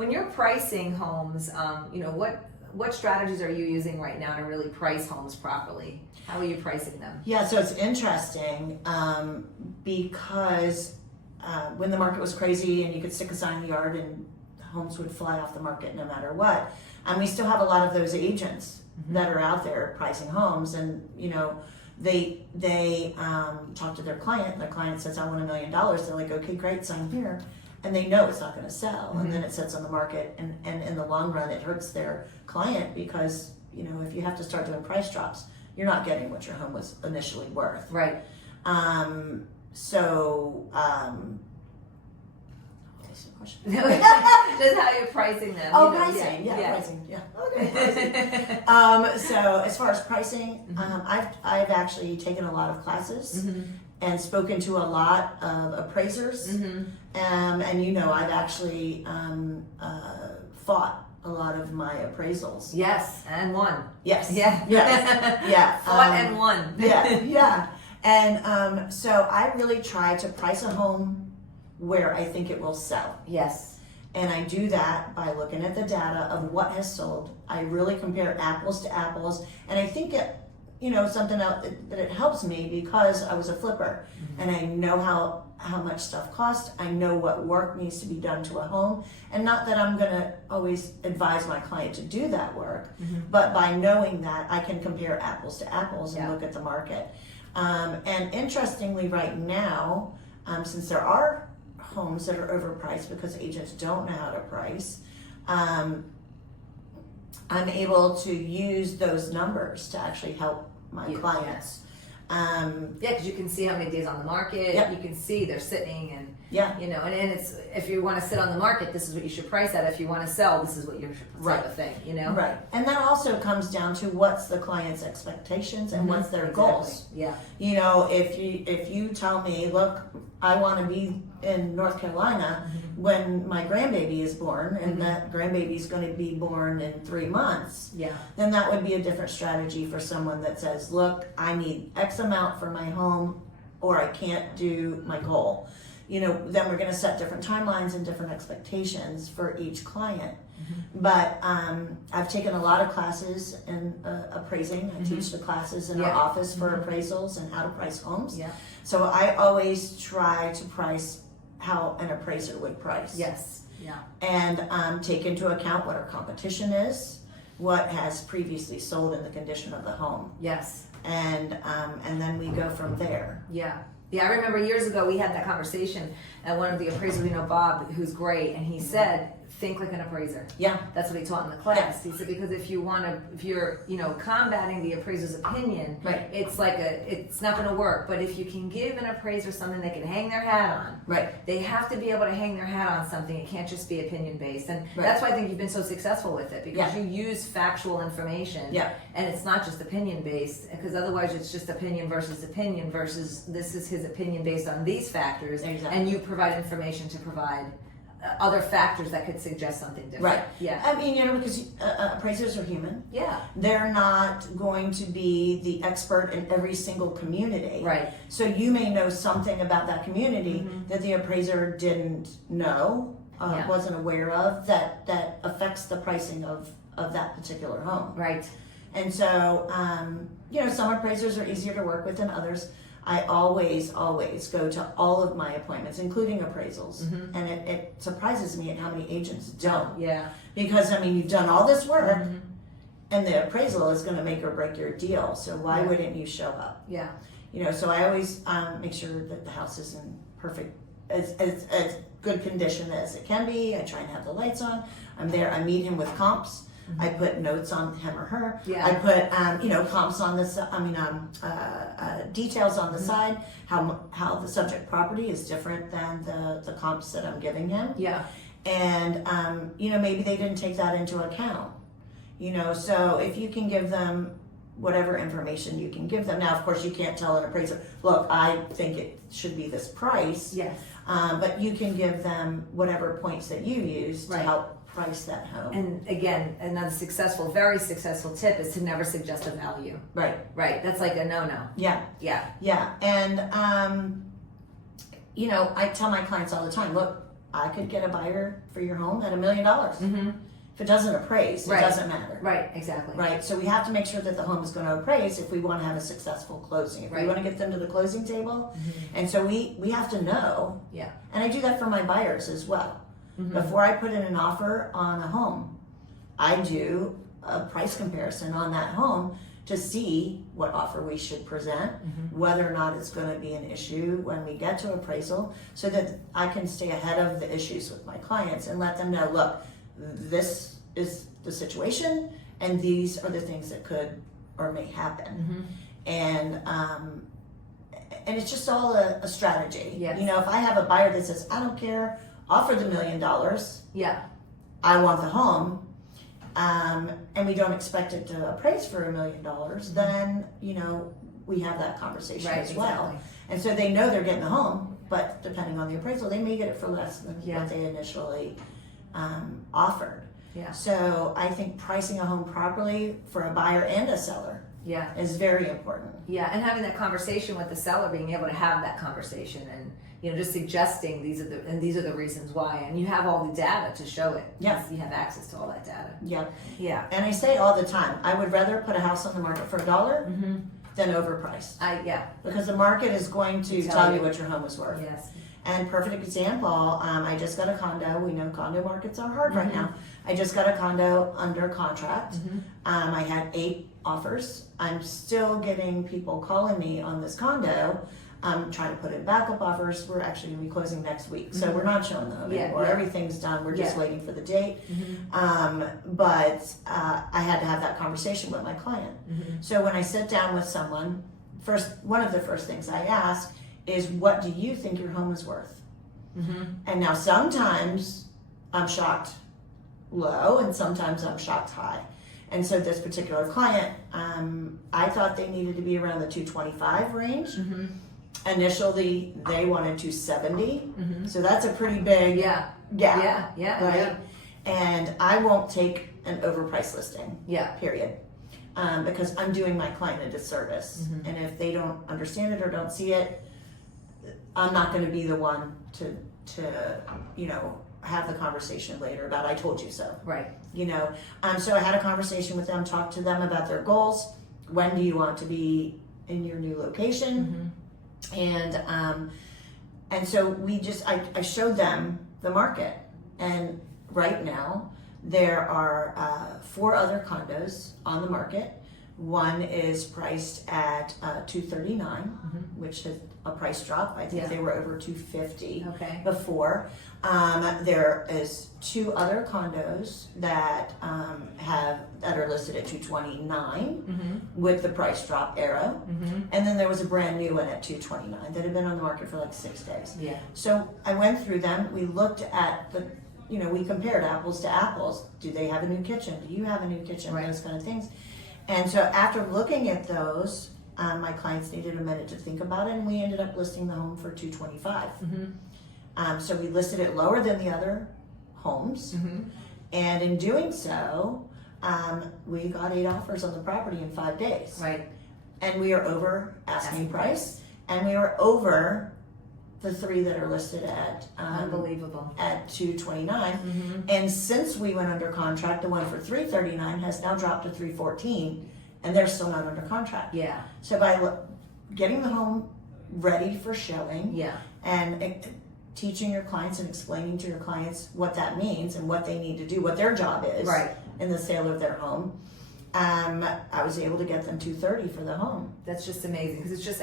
When you're pricing homes, what strategies are you using right now to really price homes properly? How are you pricing them? Yeah, so it's interesting because when the market was crazy and you could stick a sign in the yard and homes would fly off the market no matter what, and we still have a lot of those agents that are out there pricing homes, and they talk to their client, and their client says, I want $1 million. They're like, okay, great, sign here. And they know it's not going to sell. And then it sits on the market, and in the long run, it hurts their client because, if you have to start doing price drops, you're not getting what your home was initially worth. Right. Just how you're pricing them. Pricing. Pricing. Yeah. Okay. Pricing. So as far as pricing, I've actually taken a lot of classes and spoken to a lot of appraisers, and I've actually fought a lot of my appraisals. Yes, and won. Yes. Yeah. Yes. Yeah. Fought and won. Yeah. And so I really try to price a home where I think it will sell. Yes. And I do that by looking at the data of what has sold. I really compare apples to apples, and I think it, something else that it helps me because I was a flipper, and I know how much stuff costs. I know what work needs to be done to a home, and not that I'm going to always advise my client to do that work, but by knowing that, I can compare apples to apples and look at the market. And interestingly, right now, since there are homes that are overpriced because agents don't know how to price, I'm able to use those numbers to actually help my clients. Because you can see how many days on the market. Yep. You can see they're sitting, and and it's, if you want to sit on the market, this is what you should price at. If you want to sell, this is what you should type of thing. Right, and that also comes down to what's the client's expectations and what's their goals. Yeah. If you tell me, look, I want to be in North Carolina when my grandbaby is born, and that grandbaby is going to be born in 3 months, then that would be a different strategy for someone that says, look, I need X amount for my home, or I can't do my goal. Then we're going to set different timelines and different expectations for each client. But I've taken a lot of classes in appraising. I teach the classes in our office for appraisals and how to price homes. Yeah. So I always try to price how an appraiser would price. Yes. Yeah. And take into account what our competition is, what has previously sold in the condition of the home. Yes. And then we go from there. Yeah. Yeah, I remember years ago we had that conversation, and one of the appraisers, Bob, who's great, and he said, think like an appraiser. Yeah. That's what he taught in the class. He said, because if you're combating the appraiser's opinion, it's it's not going to work. But if you can give an appraiser something they can hang their hat on, they have to be able to hang their hat on something. It can't just be opinion based, and that's why I think you've been so successful with it, because you use factual information, and it's not just opinion based. Because otherwise, it's just opinion versus this is his opinion based on these factors, and you provide information to provide other factors that could suggest something different. Right. Yeah. I mean, because appraisers are human. Yeah. They're not going to be the expert in every single community. Right. So you may know something about that community that the appraiser didn't know, wasn't aware of, that affects the pricing of that particular home. Right. And so, some appraisers are easier to work with than others. I always go to all of my appointments, including appraisals. And it surprises me at how many agents don't. Yeah. Because, you've done all this work, and the appraisal is going to make or break your deal. So why wouldn't you show up? Yeah. So I always make sure that the house is in perfect, as good condition as it can be. I try and have the lights on. I'm there. I meet him with comps. I put notes on him or her. Yeah. I put, comps on the details on the side, how the subject property is different than the comps that I'm giving him. Yeah. And, maybe they didn't take that into account. So if you can give them whatever information you can give them. Now, of course, you can't tell an appraiser, look, I think it should be this price. Yes. But you can give them whatever points that you use to help price that home. And again, another very successful tip is to never suggest a value. Right. Right. That's like a no-no. Yeah. Yeah. Yeah. And, I tell my clients all the time, look, I could get a buyer for your home at $1 million. If it doesn't appraise, it Right. doesn't matter. Right, exactly. Right, so we have to make sure that the home is going to appraise if we want to have a successful closing. If we Right. want to get them to the closing table, and so we have to know. Yeah. And I do that for my buyers as well. Before I put in an offer on a home, I do a price comparison on that home to see what offer we should present, whether or not it's going to be an issue when we get to appraisal, so that I can stay ahead of the issues with my clients and let them know, look, this is the situation, and these are the things that could or may happen. And it's just all a strategy. Yes. You know, if I have a buyer that says, I don't care, offer the $1 million, Yeah. I want the home, and we don't expect it to appraise for $1 million, then, you know, we have that conversation Right, as well. exactly. And so they know they're getting the home, but depending on the appraisal, they may get it for less than Yeah. what they initially offered. Yeah. So I think pricing a home properly for a buyer and a seller Yeah. is very important. Yeah, and having that conversation with the seller, being able to have that conversation, and just suggesting these are the reasons why, and you have all the data to show it. Yeah. You have access to all that data. Yep. Yeah. And I say all the time, I would rather put a house on the market for $1 than overpriced. Yeah. Because the market is going to tell you what your home is worth. Yes. And perfect example, I just got a condo. We know condo markets are hard right now. I just got a condo under contract. I had 8 offers. I'm still getting people calling me on this condo. I'm trying to put in backup offers. We're actually going to be closing next week. So we're not showing them Yeah, anymore. yeah. Everything's done. We're just Yeah. waiting for the date. But I had to have that conversation with my client. So when I sit down with someone, one of the first things I ask is, what do you think your home is worth? And now sometimes I'm shocked low, and sometimes I'm shocked high. And so this particular client, I thought they needed to be around the 225 range. Initially, they wanted 270. So that's a pretty big Yeah. gap. Yeah. Yeah. Right? Yeah. And I won't take an overpriced listing. Yeah. Period. Because I'm doing my client a disservice. And if they don't understand it or don't see it, I'm not going to be the one to have the conversation later about, I told you so. Right. So I had a conversation with them, talked to them about their goals. When do you want to be in your new location? And so I showed them the market, and right now there are 4 other condos on the market. One is priced at $239, which is a price drop. I think Yeah. they were over $250 Okay. before. There is 2 other condos that are listed at $229 with the price drop arrow, and then there was a brand new one at $229 that had been on the market for like 6 days. Yeah. So I went through them. We looked at we compared apples to apples. Do they have a new kitchen? Do you have a new kitchen? Right. Those kind of things. And so after looking at those, my clients needed a minute to think about it, and we ended up listing the home for $225. So we listed it lower than the other homes, and in doing so, we got 8 offers on the property in 5 days. Right. And we are over asking price, and we are over the 3 that are listed at Unbelievable. at $229. And since we went under contract, the one for $339 has now dropped to $314, and they're still not under contract. Yeah. So by getting the home ready for showing, Yeah. and teaching your clients and explaining to your clients what that means and what they need to do, what their job is Right. in the sale of their home, I was able to get them $230 for the home. That's just amazing, because it's just